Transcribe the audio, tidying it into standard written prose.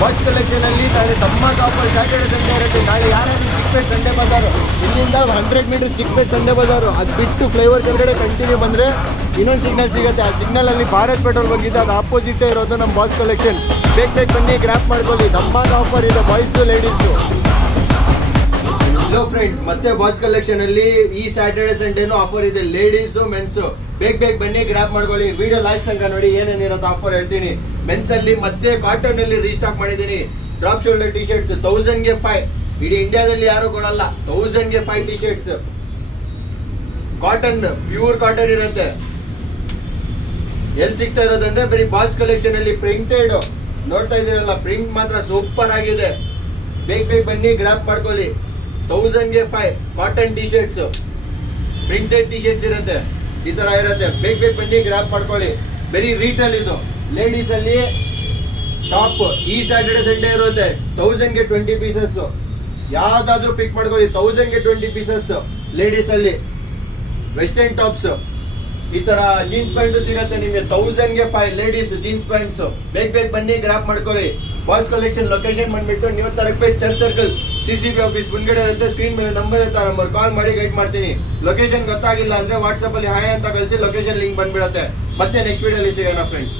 Boys collection ಅಲ್ಲಿ ನಾಳೆ dhamaka offer Saturday Sunday ಇರುತ್ತೆ. ನಾಳೆ ಯಾರಾದ್ರೂ ಚಿಕ್ಕಪೇಟ್ ಸಂಡೆ ಬಜಾರು ಇಲ್ಲಿಂದ 100 ಮೀಟರ್ ಚಿಕ್ಕಪೇಟ್ ಸಂಡೆ ಬಜಾರು ಅದು ಬಿಟ್ಟು ಫ್ಲೈಓವರ್ ಕೆಳಗಡೆ ಕಂಟಿನ್ಯೂ ಬಂದರೆ ಇನ್ನೊಂದು ಸಿಗ್ನಲ್ ಸಿಗುತ್ತೆ. ಆ ಸಿಗ್ನಲ್ ಅಲ್ಲಿ ಭಾರತ್ ಪೆಟ್ರೋಲ್ ಬಂದಿದೆ, ಅದು ಆಪೋಸಿಟ್ ಇರೋದು ನಮ್ಮ ಬಾಯ್ಸ್ ಕಲೆಕ್ಷನ್. ಬೇಗ ಬನ್ನಿ, ಗ್ರ್ಯಾಪ್ ಮಾಡ್ಕೊಳ್ಳಿ. ಧಮಾಕ ಆಫರ್ ಇದೆ ಬಾಯ್ಸು ಲೇಡೀಸು. ಹಲೋ ಫ್ರೆಂಡ್ಸ್, ಮತ್ತೆ ಬಾಯ್ಸ್ ಕಲೆಕ್ಷನ್ ಅಲ್ಲಿ ಈ ಸ್ಯಾಟರ್ಡೆ ಸಂಡೇನು ಆಫರ್ ಇದೆ, ಲೇಡೀಸು ಮೆನ್ಸು. ಬೇಗ ಬನ್ನಿ, ಗ್ರ್ಯಾಪ್ ಮಾಡ್ಕೊಳ್ಳಿ. ವಿಡಿಯೋ ಲಾಸ್ಟ್ ತನಕ ನೋಡಿ, ಏನೇನಿರೋದು ಆಫರ್ ಹೇಳ್ತೀನಿ. ಮೆನ್ಸ್ ಅಲ್ಲಿ ಮತ್ತೆ ಕಾಟನ್ ಅಲ್ಲಿ ರೀಸ್ಟಾಕ್ ಮಾಡಿದ್ದೀನಿ. ಡ್ರಾಪ್ ಶೋಲ್ಡರ್ ಟಿ ಶರ್ಟ್ಸ್ 1000ಗೆ 5. ಇಡೀ ಇಂಡಿಯಾದಲ್ಲಿ ಯಾರು ಕೊಡಲ್ಲ. 1000ಗೆ 5 T shirts. Cotton, pure cotton ಇರುತ್ತೆ. ಎಲ್ಲಿ ಸಿಗ್ತಾ ಇರೋದಂದ್ರೆ ಬರೀ ಬಾಯ್ಸ್ ಕಲೆಕ್ಷನ್ ಅಲ್ಲಿ ಪ್ರಿಂಟೆಡ್ ನೋಡ್ತಾ ಇದೀರಲ್ಲ, ಪ್ರಿಂಟ್ ಮಾತ್ರ ಸೂಪರ್ ಆಗಿದೆ. ಬೇಗ ಬನ್ನಿ, ಗ್ರ್ಯಾಪ್ ಮಾಡ್ಕೊಳ್ಳಿ. 1000ಗೆ 5 cotton T shirts, printed T shirts ಇರುತ್ತೆ, ಈ ತರ ಇರುತ್ತೆ. ಬೇಗ ಬನ್ನಿ, ಗ್ರ್ಯಾಪ್ ಮಾಡ್ಕೊಳ್ಳಿ. ಬರೀ ರೀಟೇಲ್ ಇದು. ಲೇಡೀಸ್ ಅಲ್ಲಿ ಟಾಪ್ ಈ ಸ್ಯಾಟರ್ಡೆ ಸಂಡೇ ಇರುತ್ತೆ. 1000ಗೆ 20 ಪೀಸಸ್. ಯಾವ್ದಾದ್ರು ಪಿಕ್ ಮಾಡ್ಕೊಳ್ಳಿ. 1000ಗೆ 20 ಪೀಸಸ್. ಲೇಡೀಸ್ ಅಲ್ಲಿ ವೆಸ್ಟರ್ನ್ ಟಾಪ್ಸ್, ಈ ತರ ಜೀನ್ಸ್ ಪ್ಯಾಂಟ್ ಸಿಗುತ್ತೆ ನಿಮಗೆ 1000ಗೆ 5 ಲೇಡೀಸ್ ಜೀನ್ಸ್ ಪ್ಯಾಂಟ್ಸ್. ಬೇಗ ಬನ್ನಿ, ಗ್ರ್ಯಾಪ್ ಮಾಡ್ಕೊಳ್ಳಿ. ಬಾಯ್ಸ್ ಕಲೆಕ್ಷನ್ ಲೊಕೇಶನ್ ಬಂದ್ಬಿಟ್ಟು new Tharagupet church circle CCB office ಮುಂದ್ಗಡೆ ಇರುತ್ತೆ. ಸ್ಕ್ರೀನ್ ಮೇಲೆ ನಂಬರ್ ಇರುತ್ತೆ, ನಂಬರ್ ಕಾಲ್ ಮಾಡಿ ಗೈಡ್ ಮಾಡ್ತೀನಿ. ಲೊಕೇಶನ್ ಗೊತ್ತಾಗಿಲ್ಲ ಅಂದ್ರೆ ವಾಟ್ಸಪ್ ಅಲ್ಲಿ ಹಾಯ್ ಅಂತ ಕಳಿಸಿ, ಲೊಕೇಶನ್ ಲಿಂಕ್ ಬಂದ್ಬಿಡುತ್ತೆ. ಮತ್ತೆ ನೆಕ್ಸ್ಟ್ ವಿಡಿಯೋಲಿ ಸಿಗೋಣ ಫ್ರೆಂಡ್ಸ್.